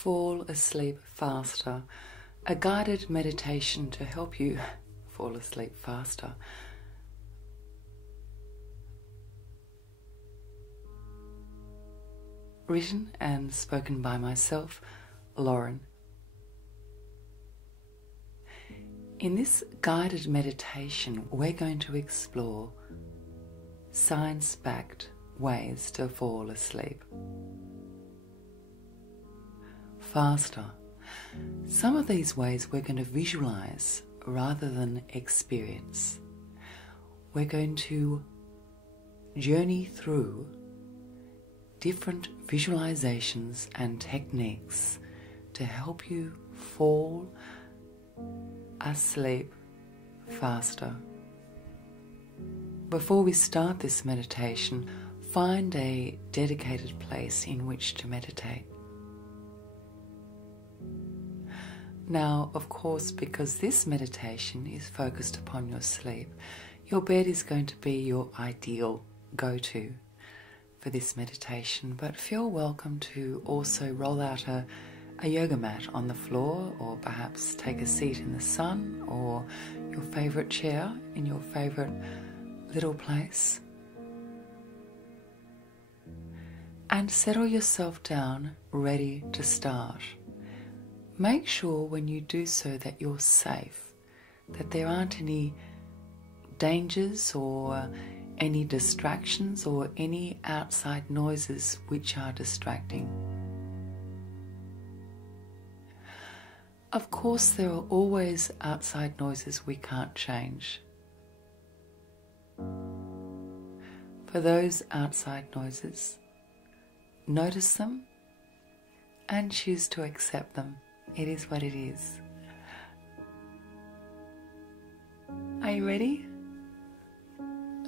fall asleep faster, a guided meditation to help you fall asleep faster. Written and spoken by myself, Lauren. In this guided meditation, we're going to explore science-backed ways to fall asleep faster. Some of these ways we're going to visualize rather than experience. We're going to journey through different visualizations and techniques to help you fall asleep faster. Before we start this meditation, find a dedicated place in which to meditate. Now, of course, because this meditation is focused upon your sleep, your bed is going to be your ideal go-to for this meditation, but feel welcome to also roll out a yoga mat on the floor, or perhaps take a seat in the sun or your favorite chair in your favorite little place, and settle yourself down, ready to start. Make sure when you do so that you're safe, that there aren't any dangers or any distractions or any outside noises which are distracting. Of course, there are always outside noises we can't change. For those outside noises, notice them and choose to accept them. It is what it is. Are you ready?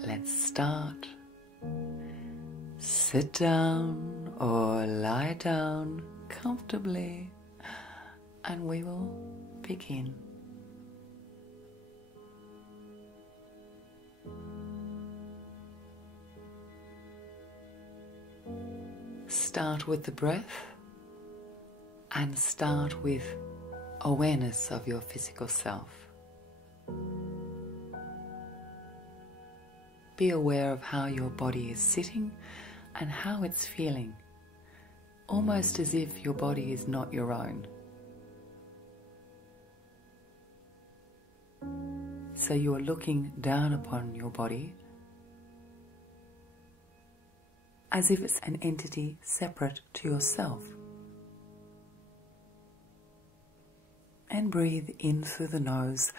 Let's start. Sit down or lie down comfortably, and we will begin. Start with the breath and start with awareness of your physical self. Be aware of how your body is sitting and how it's feeling, almost as if your body is not your own. So you are looking down upon your body as if it's an entity separate to yourself. And breathe in through the nose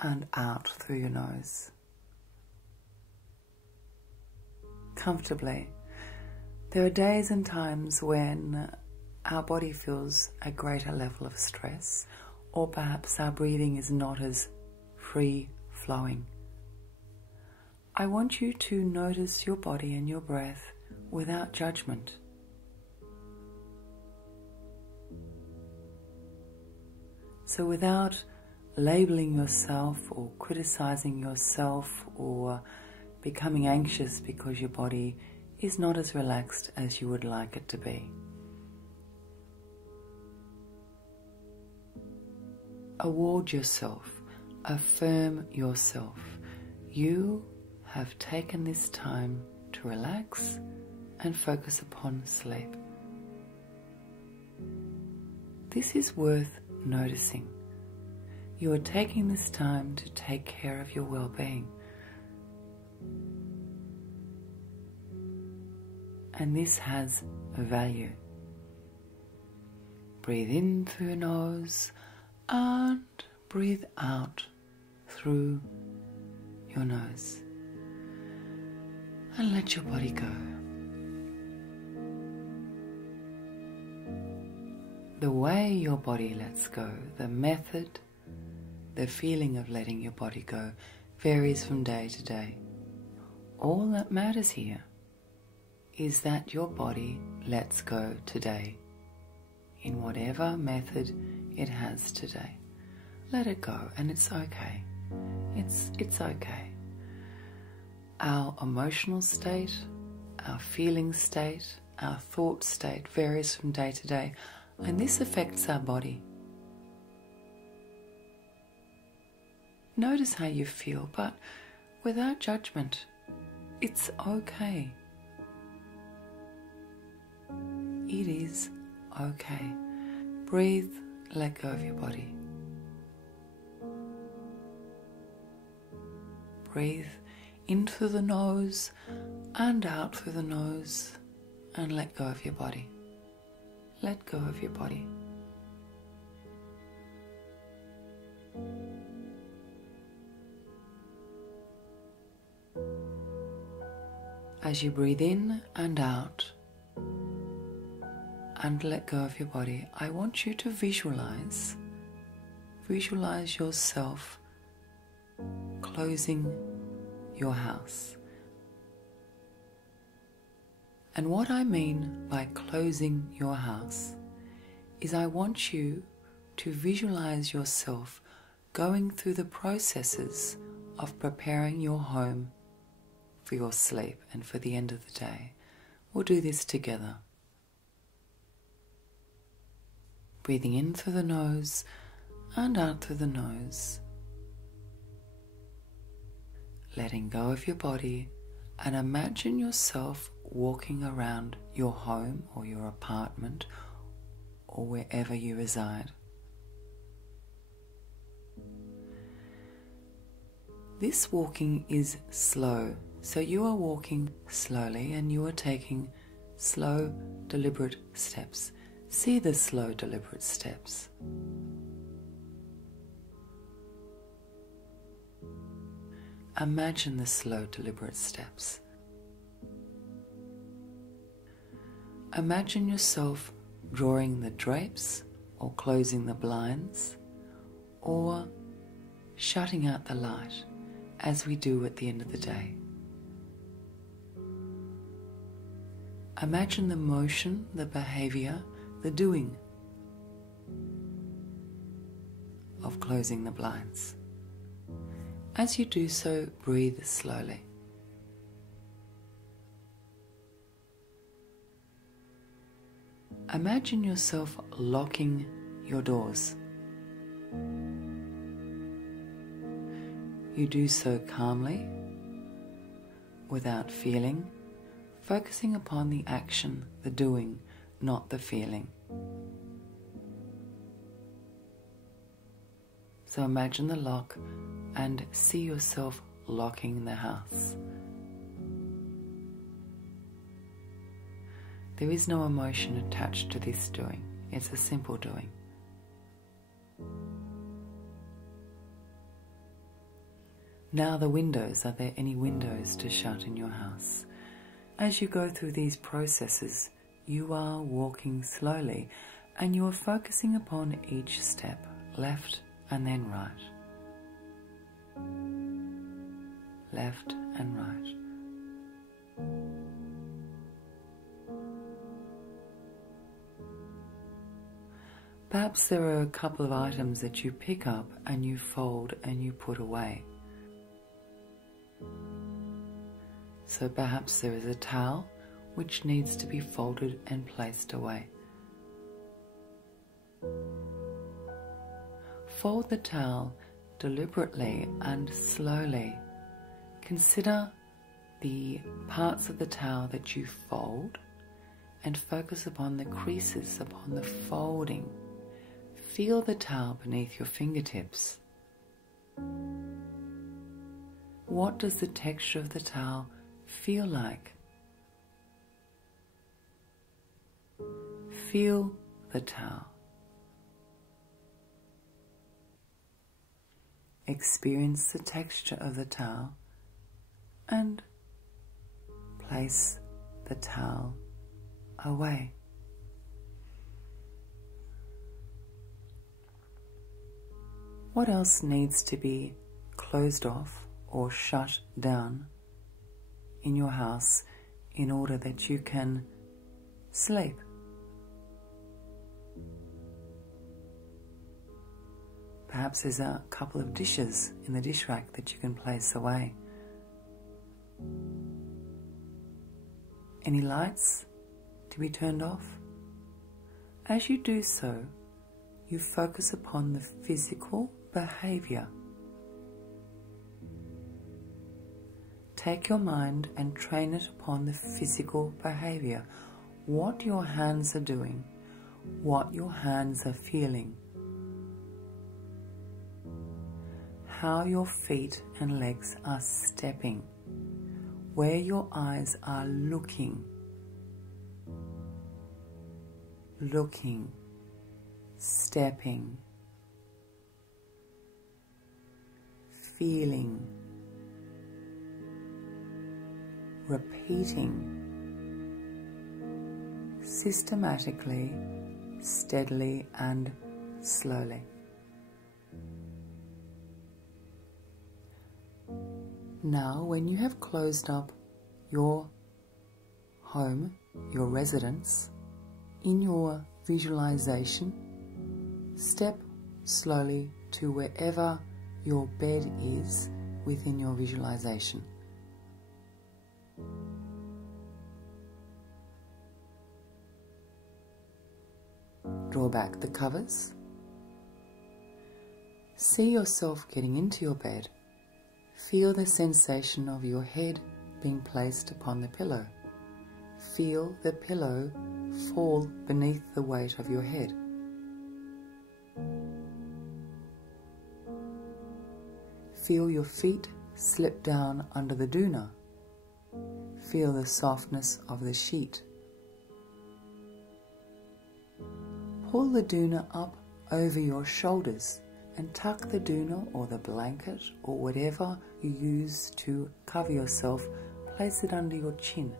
and out through your nose. Comfortably. There are days and times when our body feels a greater level of stress, or perhaps our breathing is not as free-flowing. I want you to notice your body and your breath without judgment. So without labeling yourself or criticizing yourself or becoming anxious because your body is not as relaxed as you would like it to be. Award yourself, affirm yourself. You have taken this time to relax and focus upon sleep. This is worth noticing. You are taking this time to take care of your well-being. And this has a value. Breathe in through your nose and breathe out through your nose. And let your body go. The way your body lets go, the method, the feeling of letting your body go varies from day to day. All that matters here is that your body lets go today, in whatever method it has today. Let it go, and it's okay. It's okay. Our emotional state, our feeling state, our thought state varies from day to day. And this affects our body. Notice how you feel, but without judgment. It's okay. It is okay. Breathe, let go of your body. Breathe in through the nose and out through the nose, and let go of your body. Let go of your body. As you breathe in and out and let go of your body, I want you to visualize yourself closing your house. And what I mean by closing your house is I want you to visualize yourself going through the processes of preparing your home for your sleep and for the end of the day. We'll do this together. Breathing in through the nose and out through the nose. Letting go of your body, and imagine yourself walking around your home or your apartment or wherever you reside. This walking is slow, so you are walking slowly and you are taking slow, deliberate steps. See the slow, deliberate steps. Imagine the slow, deliberate steps. Imagine yourself drawing the drapes or closing the blinds or shutting out the light as we do at the end of the day. Imagine the motion, the behavior, the doing of closing the blinds. As you do so, breathe slowly. Imagine yourself locking your doors. You do so calmly, without feeling, focusing upon the action, the doing, not the feeling. So imagine the lock and see yourself locking the house. There is no emotion attached to this doing. It's a simple doing. Now the windows. Are there any windows to shut in your house? As you go through these processes, you are walking slowly and you are focusing upon each step, left and then right. Left and right. Perhaps there are a couple of items that you pick up and you fold and you put away. So perhaps there is a towel which needs to be folded and placed away. Fold the towel deliberately and slowly. Consider the parts of the towel that you fold and focus upon the creases, upon the folding. Feel the towel beneath your fingertips. What does the texture of the towel feel like? Feel the towel. Experience the texture of the towel and place the towel away. What else needs to be closed off or shut down in your house in order that you can sleep? Perhaps there's a couple of dishes in the dish rack that you can place away. Any lights to be turned off? As you do so, you focus upon the physical behavior. Take your mind and train it upon the physical behavior. What your hands are doing, what your hands are feeling, how your feet and legs are stepping, where your eyes are looking, stepping, feeling, repeating, systematically, steadily and slowly. Now, when you have closed up your home, your residence, in your visualization, step slowly to wherever your bed is within your visualization. Draw back the covers. See yourself getting into your bed. Feel the sensation of your head being placed upon the pillow. Feel the pillow fall beneath the weight of your head. Feel your feet slip down under the doona. Feel the softness of the sheet. Pull the doona up over your shoulders and tuck the doona or the blanket or whatever you use to cover yourself, place it under your chin.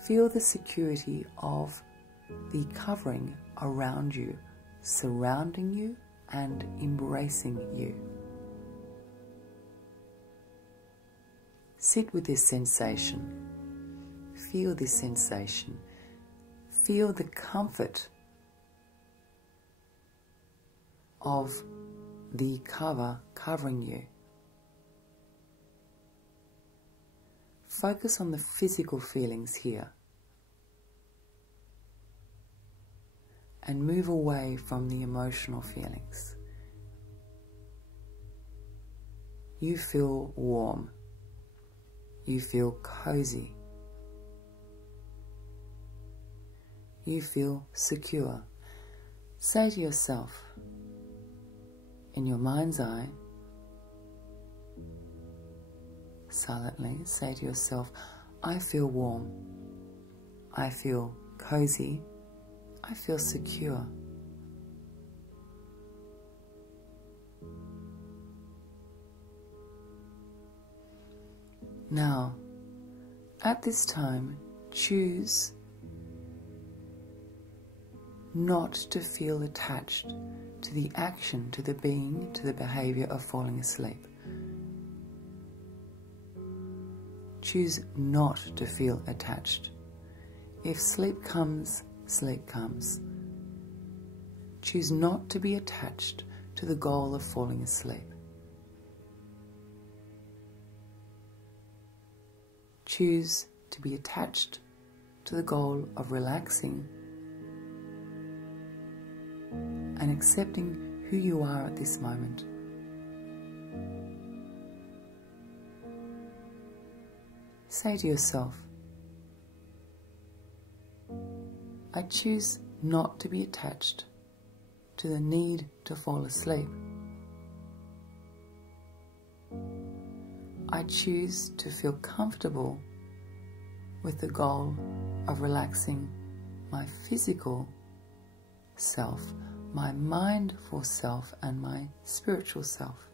Feel the security of the covering around you, surrounding you and embracing you. Sit with this sensation. Feel this sensation. Feel the comfort of the cover covering you. Focus on the physical feelings here and move away from the emotional feelings. You feel warm. You feel cozy. You feel secure. Say to yourself, in your mind's eye, silently say to yourself, I feel warm, I feel cozy, I feel secure. Now, at this time, choose not to feel attached to the action, to the being, to the behavior of falling asleep. Choose not to feel attached. If sleep comes, sleep comes. Choose not to be attached to the goal of falling asleep. Choose to be attached to the goal of relaxing and accepting who you are at this moment. Say to yourself, I choose not to be attached to the need to fall asleep. I choose to feel comfortable with the goal of relaxing my physical self, my mindful self, and my spiritual self,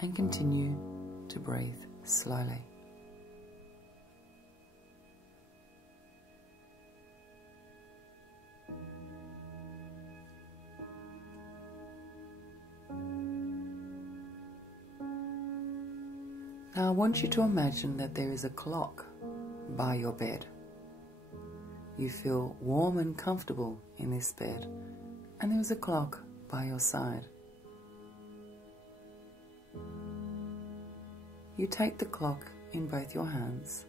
and continue to breathe slowly. Now I want you to imagine that there is a clock by your bed. You feel warm and comfortable in this bed, and there is a clock by your side. You take the clock in both your hands.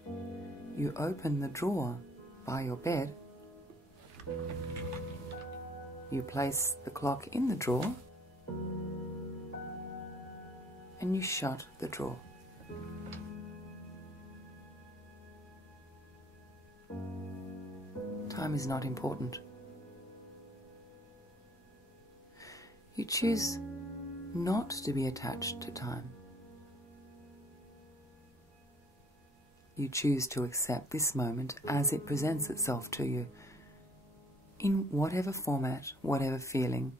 You open the drawer by your bed, you place the clock in the drawer and you shut the drawer. Time is not important. You choose not to be attached to time. You choose to accept this moment as it presents itself to you, in whatever format, whatever feeling.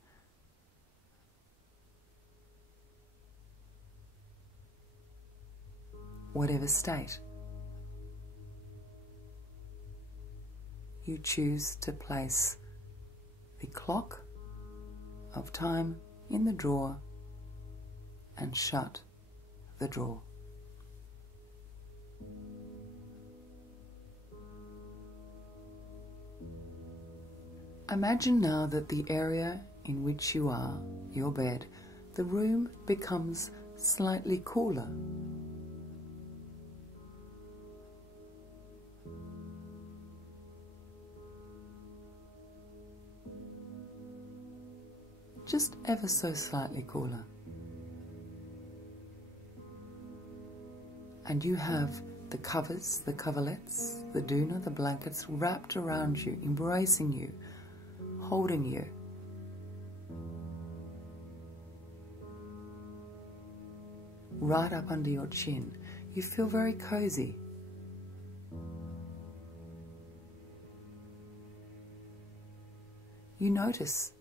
Whatever state. You choose to place the clock of time in the drawer and shut the drawer. Imagine now that the area in which you are, your bed, the room becomes slightly cooler. Just ever so slightly cooler. And you have the covers, the coverlets, the doona, the blankets wrapped around you, embracing you, holding you. Right up under your chin. You feel very cozy. You notice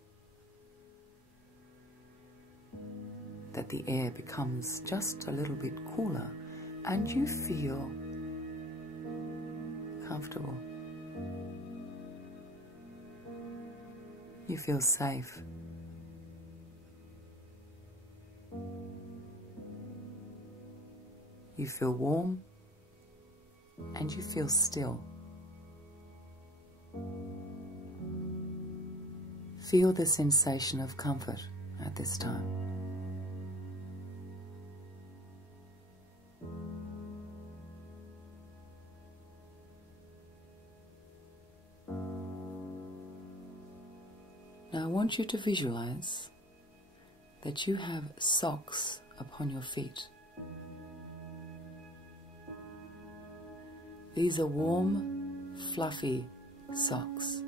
that the air becomes just a little bit cooler and you feel comfortable. You feel safe. You feel warm and you feel still. Feel the sensation of comfort at this time. Now I want you to visualize that you have socks upon your feet. These are warm, fluffy socks.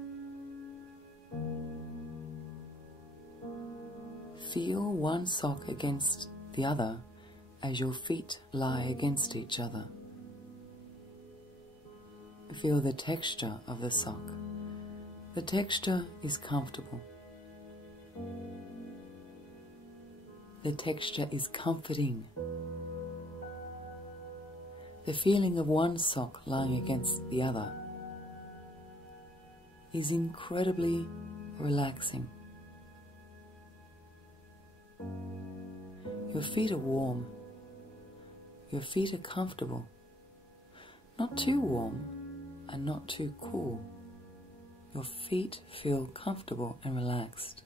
Feel one sock against the other as your feet lie against each other. Feel the texture of the sock. The texture is comfortable. The texture is comforting. The feeling of one sock lying against the other is incredibly relaxing. Your feet are warm. Your feet are comfortable. Not too warm and not too cool. Your feet feel comfortable and relaxed.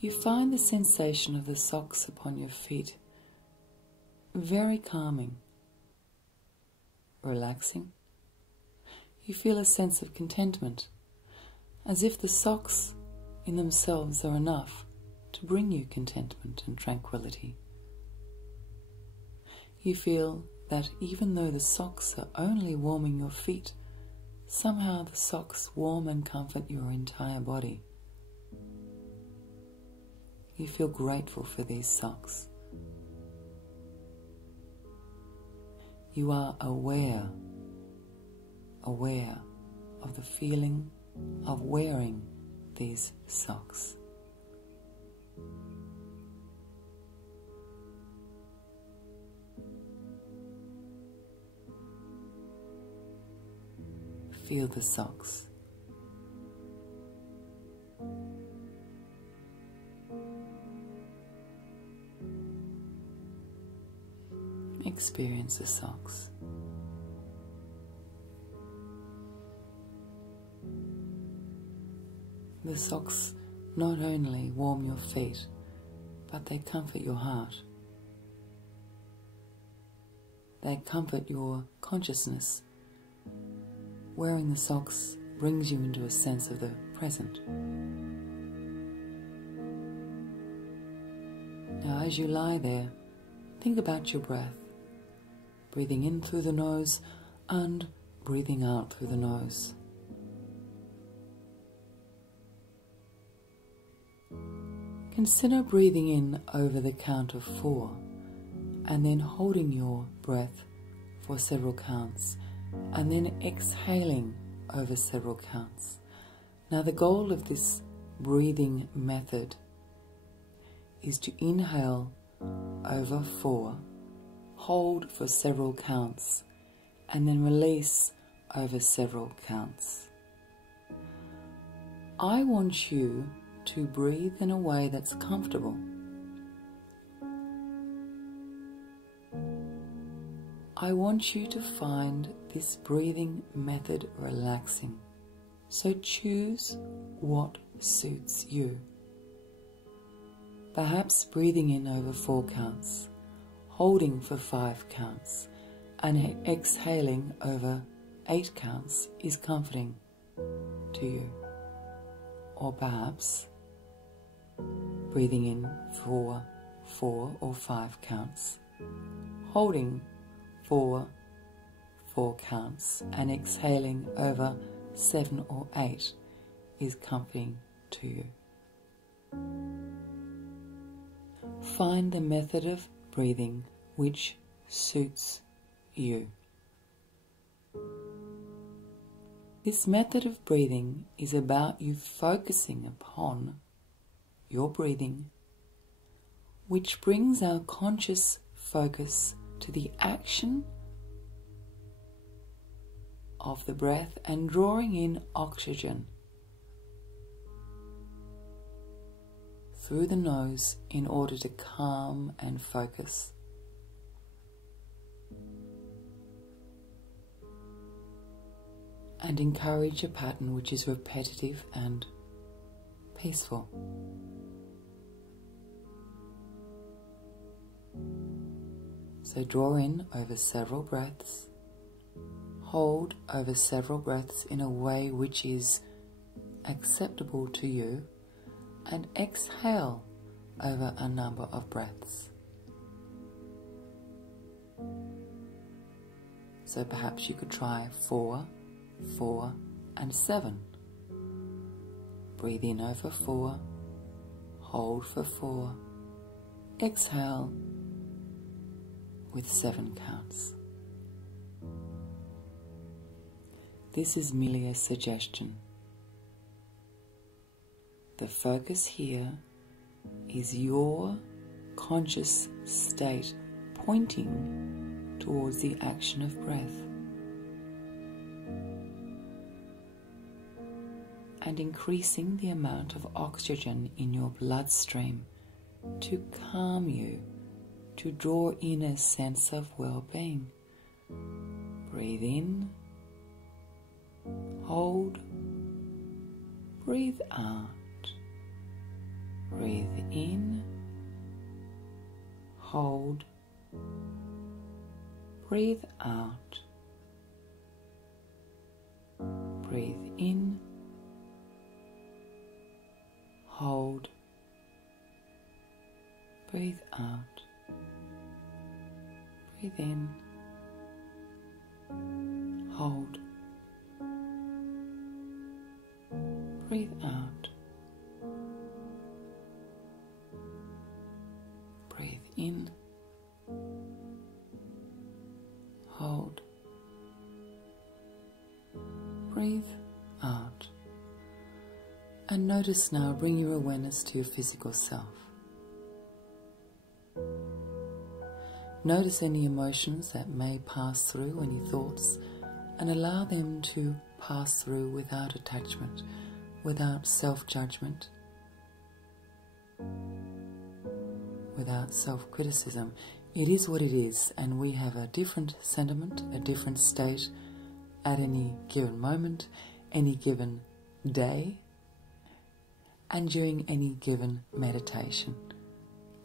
You find the sensation of the socks upon your feet very calming, relaxing. You feel a sense of contentment, as if the socks in themselves are enough to bring you contentment and tranquility. You feel that even though the socks are only warming your feet, somehow the socks warm and comfort your entire body. You feel grateful for these socks. You are aware of the feeling of wearing these socks. Feel the socks. Experience the socks. The socks not only warm your feet, but they comfort your heart. They comfort your consciousness wearing the socks brings you into a sense of the present. Now, as you lie there, think about your breath, breathing in through the nose and breathing out through the nose. Consider breathing in over the count of 4 and then holding your breath for several counts and then exhaling over several counts. Now, the goal of this breathing method is to inhale over 4, hold for several counts, and then release over several counts. I want you to breathe in a way that's comfortable. I want you to find this breathing method relaxing, so choose what suits you. Perhaps breathing in over 4 counts, holding for 5 counts, and exhaling over 8 counts is comforting to you. Or perhaps breathing in for 4 or 5 counts, holding for 4 counts, and exhaling over 7 or 8 is comforting to you. Find the method of breathing which suits you. This method of breathing is about you focusing upon your breathing, which brings our conscious focus to the action of the breath and drawing in oxygen through the nose in order to calm and focus. And encourage a pattern which is repetitive and peaceful. So draw in over several breaths, hold over several breaths in a way which is acceptable to you, and exhale over a number of breaths. So perhaps you could try 4, 4 and 7. Breathe in over 4, hold for 4, exhale with 7 counts. This is merely a suggestion. The focus here is your conscious state pointing towards the action of breath and increasing the amount of oxygen in your bloodstream to calm you, to draw in a sense of well-being. Breathe in, hold, breathe out, breathe in, hold, breathe out, breathe in, hold, breathe out, breathe in, hold, breathe out, breathe in, hold, breathe out. And notice now, bring your awareness to your physical self. Notice any emotions that may pass through, any thoughts, and allow them to pass through without attachment, without self-judgment, without self-criticism. It is what it is, and we have a different sentiment, a different state at any given moment, any given day, and during any given meditation.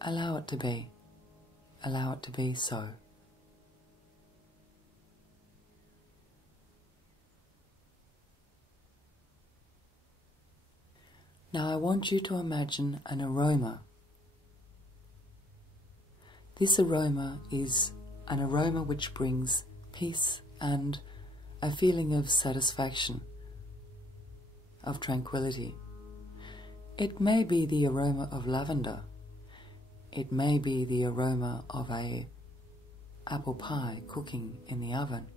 Allow it to be. Allow it to be so. Now I want you to imagine an aroma. This aroma is an aroma which brings peace and a feeling of satisfaction, of tranquility. It may be the aroma of lavender. It may be the aroma of an apple pie cooking in the oven.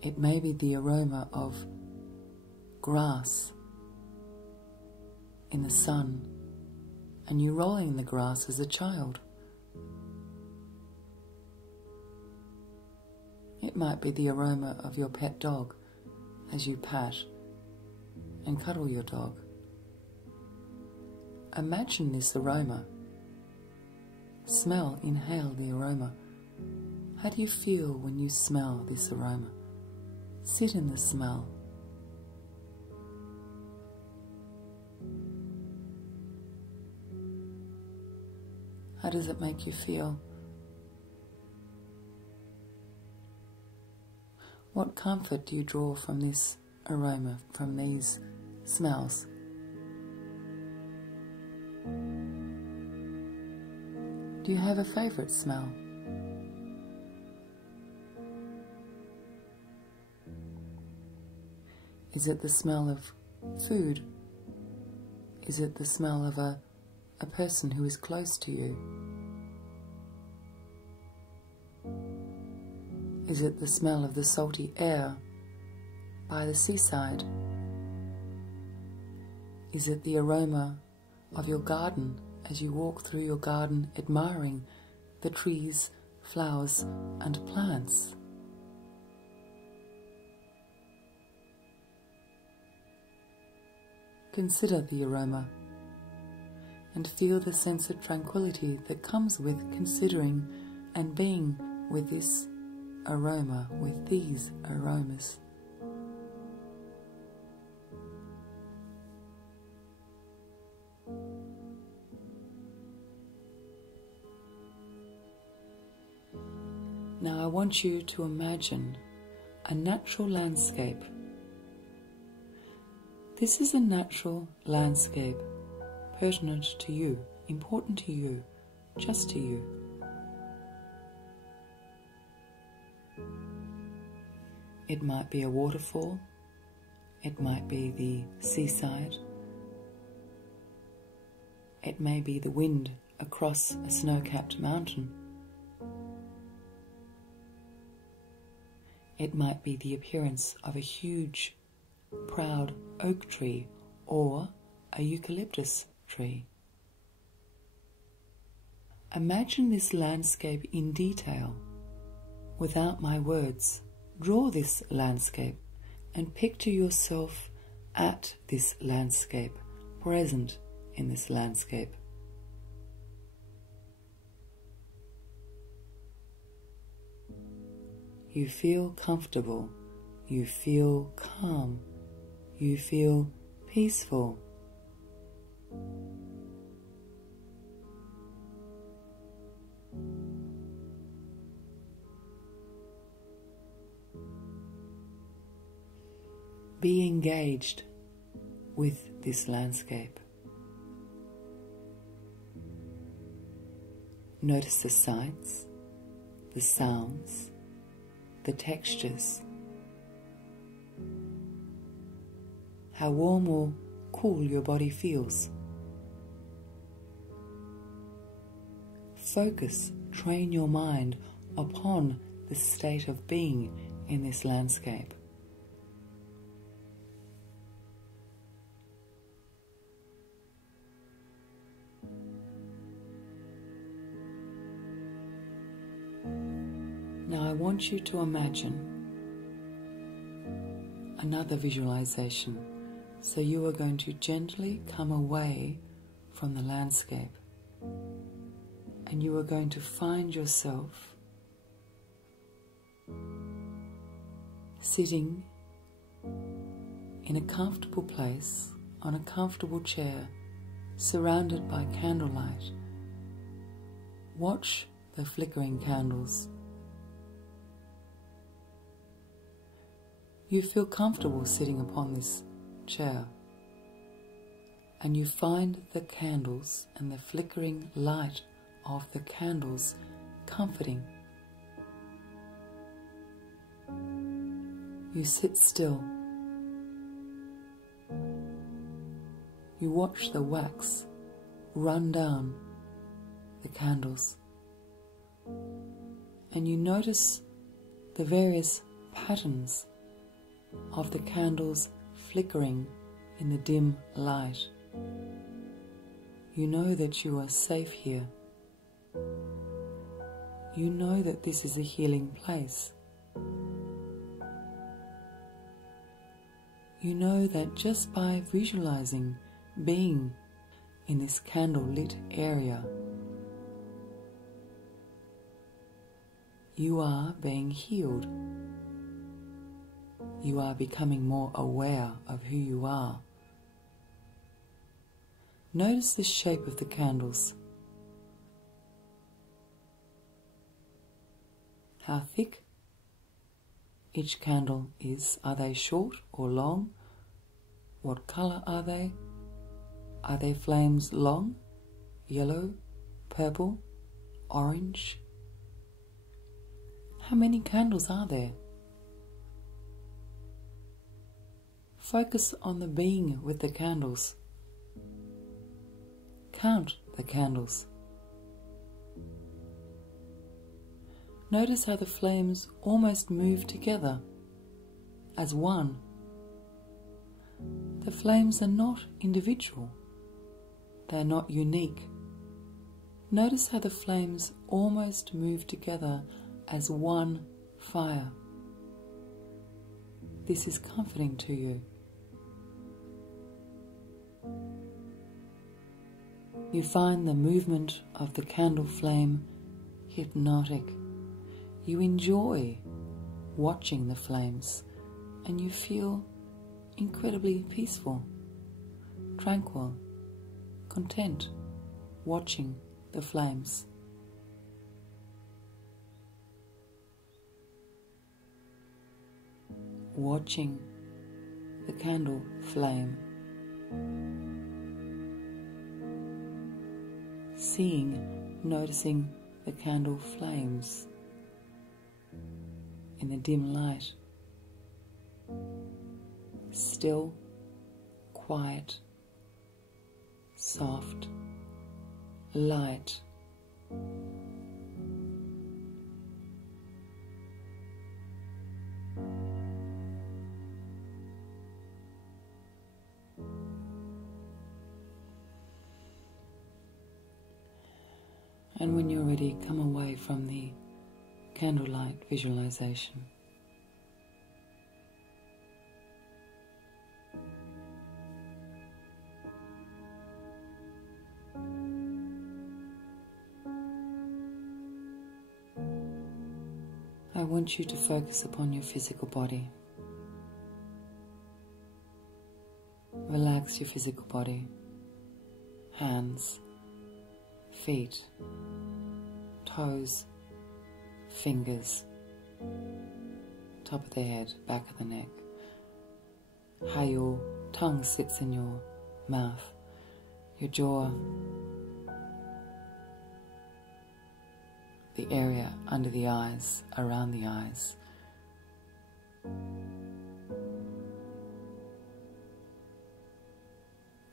It may be the aroma of grass in the sun and you rolling in the grass as a child. It might be the aroma of your pet dog as you pat and cuddle your dog. Imagine this aroma. Smell, inhale the aroma. How do you feel when you smell this aroma? Sit in the smell. How does it make you feel? What comfort do you draw from this aroma, from these smells? Do you have a favorite smell? Is it the smell of food? Is it the smell of a person who is close to you? Is it the smell of the salty air by the seaside? Is it the aroma of your garden as you walk through your garden admiring the trees, flowers and plants? Consider the aroma and feel the sense of tranquility that comes with considering and being with this aroma, with these aromas. Now I want you to imagine a natural landscape. This is a natural landscape, pertinent to you, important to you, just to you. It might be a waterfall, it might be the seaside, it may be the wind across a snow-capped mountain. It might be the appearance of a huge, proud oak tree or a eucalyptus tree. Imagine this landscape in detail, without my words. Draw this landscape and picture yourself at this landscape, present in this landscape. You feel comfortable, you feel calm, you feel peaceful. Be engaged with this landscape. Notice the sights, the sounds, the textures. How warm or cool your body feels. Focus, train your mind upon the state of being in this landscape. Now I want you to imagine another visualization. So you are going to gently come away from the landscape and you are going to find yourself sitting in a comfortable place on a comfortable chair surrounded by candlelight. Watch the flickering candles. You feel comfortable sitting upon this chair, and you find the candles and the flickering light of the candles comforting. You sit still. You watch the wax run down the candles, and you notice the various patterns of the candles flickering in the dim light. You know that you are safe here. You know that this is a healing place. You know that just by visualizing being in this candle-lit area, you are being healed. You are becoming more aware of who you are. Notice the shape of the candles. How thick each candle is. Are they short or long? What color are they? Are their flames long, yellow, purple, orange? How many candles are there? Focus on the being with the candles. Count the candles. Notice how the flames almost move together as one. The flames are not individual. They are not unique. Notice how the flames almost move together as one fire. This is comforting to you. You find the movement of the candle flame hypnotic. You enjoy watching the flames, and you feel incredibly peaceful, tranquil, content watching the flames. Watching the candle flame. Seeing, noticing the candle flames in the dim light. Still, quiet, soft, light. And when you're ready, come away from the candlelight visualization. I want you to focus upon your physical body. Relax your physical body. Hands, feet, toes, fingers, top of the head, back of the neck. How your tongue sits in your mouth, your jaw, the area under the eyes, around the eyes.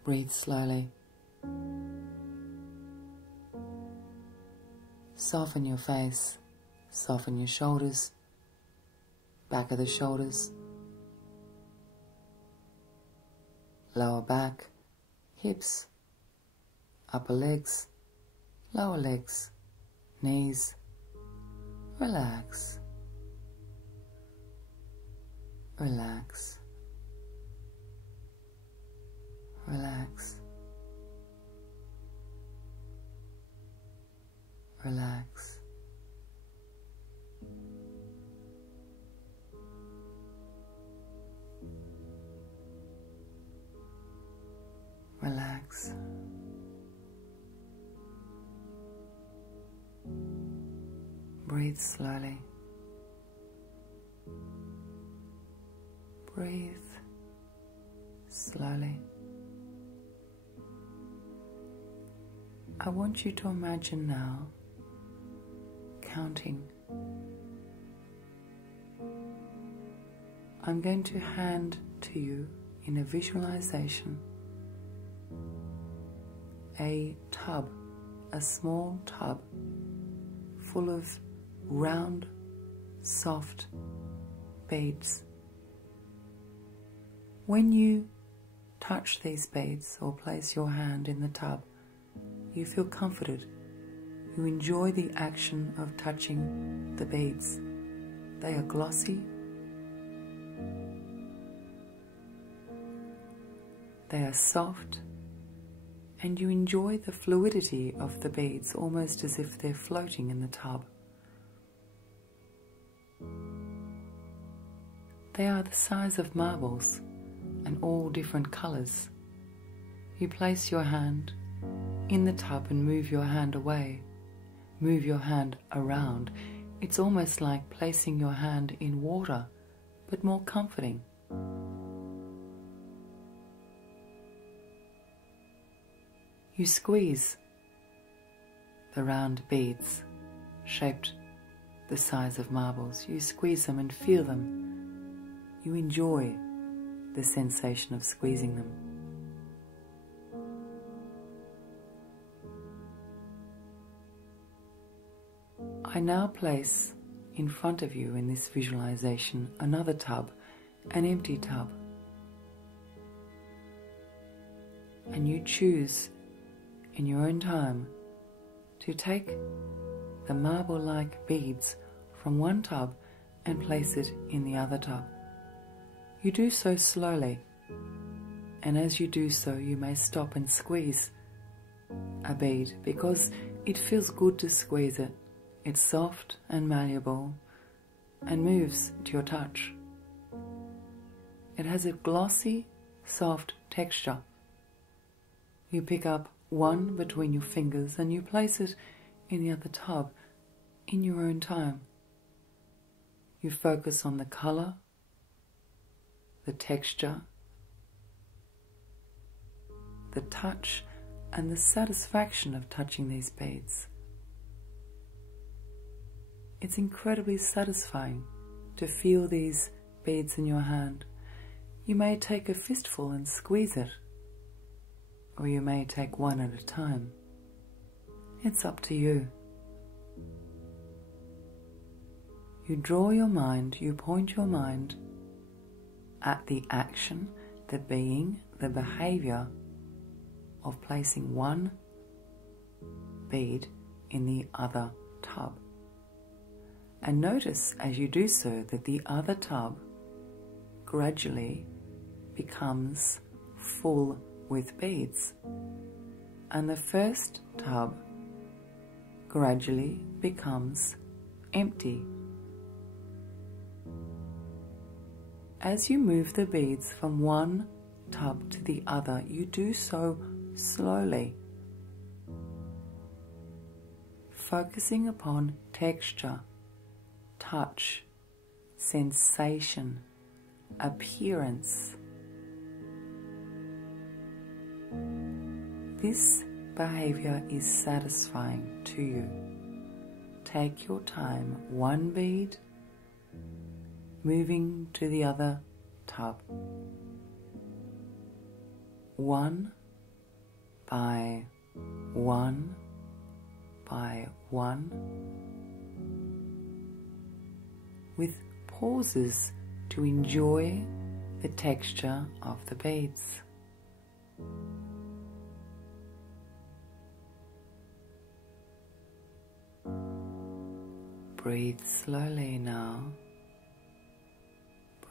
Breathe slowly. Soften your face, soften your shoulders, back of the shoulders, lower back, hips, upper legs, lower legs, knees. Relax, relax, relax, relax. Relax. Breathe slowly. Breathe slowly. I want you to imagine now counting. I'm going to hand to you in a visualization a tub, a small tub full of round, soft beads. When you touch these beads or place your hand in the tub, you feel comforted. You enjoy the action of touching the beads. They are glossy. They are soft. And you enjoy the fluidity of the beads, almost as if they're floating in the tub. They are the size of marbles and all different colors. You place your hand in the tub and move your hand away, move your hand around. It's almost like placing your hand in water, but more comforting. You squeeze the round beads shaped the size of marbles. You squeeze them and feel them. You enjoy the sensation of squeezing them. I now place in front of you in this visualization another tub, an empty tub. And you choose in your own time to take the marble-like beads from one tub and place it in the other tub. You do so slowly, and as you do so you may stop and squeeze a bead because it feels good to squeeze it. It's soft and malleable and moves to your touch. It has a glossy, soft texture. You pick up one between your fingers and you place it in the other tub in your own time. You focus on the color, the texture, the touch, and the satisfaction of touching these beads. It's incredibly satisfying to feel these beads in your hand. You may take a fistful and squeeze it, or you may take one at a time. It's up to you. You draw your mind, you point your mind at the action, the being, the behavior of placing one bead in the other tub. And notice as you do so that the other tub gradually becomes full with beads, and the first tub gradually becomes empty. As you move the beads from one tub to the other, you do so slowly, focusing upon texture, touch, sensation, appearance. This behavior is satisfying to you. Take your time, one bead, moving to the other tub, one by one by one, with pauses to enjoy the texture of the beads. Breathe slowly now.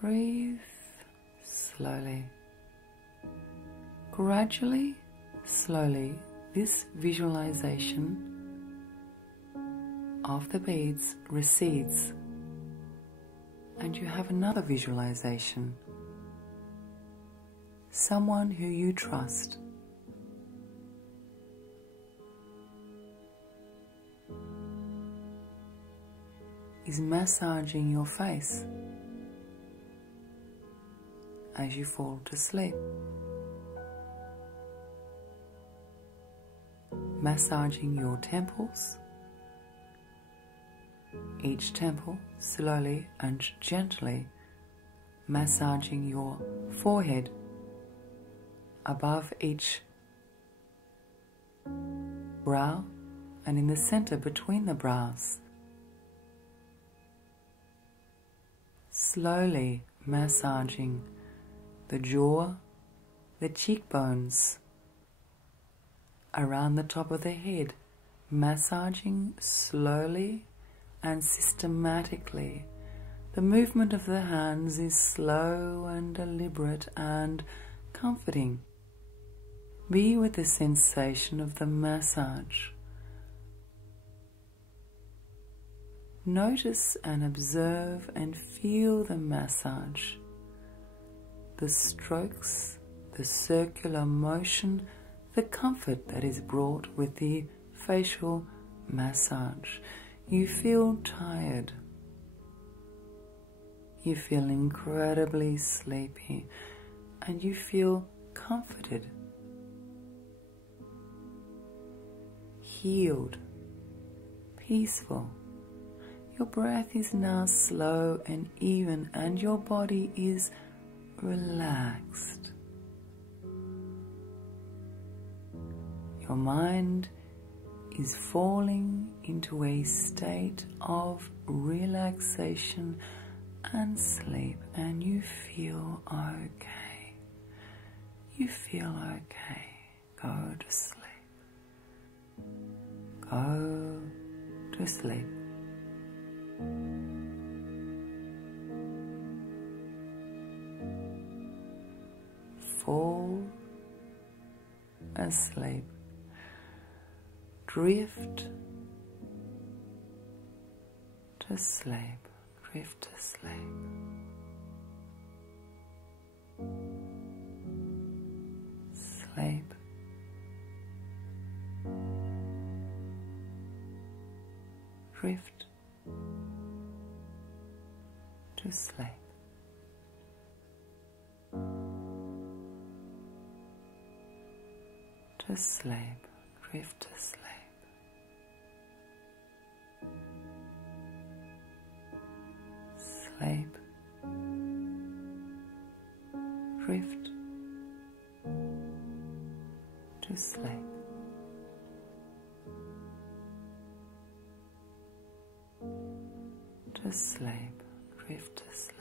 Breathe slowly. Gradually, slowly, this visualization of the beads recedes, and you have another visualization. Someone who you trust. Is massaging your face. as you fall to sleep. Massaging your temples, each temple slowly and gently massaging your forehead above each brow and in the center between the brows. Slowly massaging the jaw, the cheekbones, around the top of the head, massaging slowly and systematically. The movement of the hands is slow and deliberate and comforting. Be with the sensation of the massage. Notice and observe and feel the massage, the strokes, the circular motion, the comfort that is brought with the facial massage. You feel tired. You feel incredibly sleepy, and you feel comforted, healed, peaceful. Your breath is now slow and even, and your body is relaxed. Your mind is falling into a state of relaxation and sleep, and you feel okay. You feel okay. Go to sleep. Go to sleep. Fall asleep. Drift to sleep. Drift to sleep. Sleep. Drift to sleep. To sleep. Drift to sleep. Sleep. Drift to sleep. To sleep. Drift to sleep.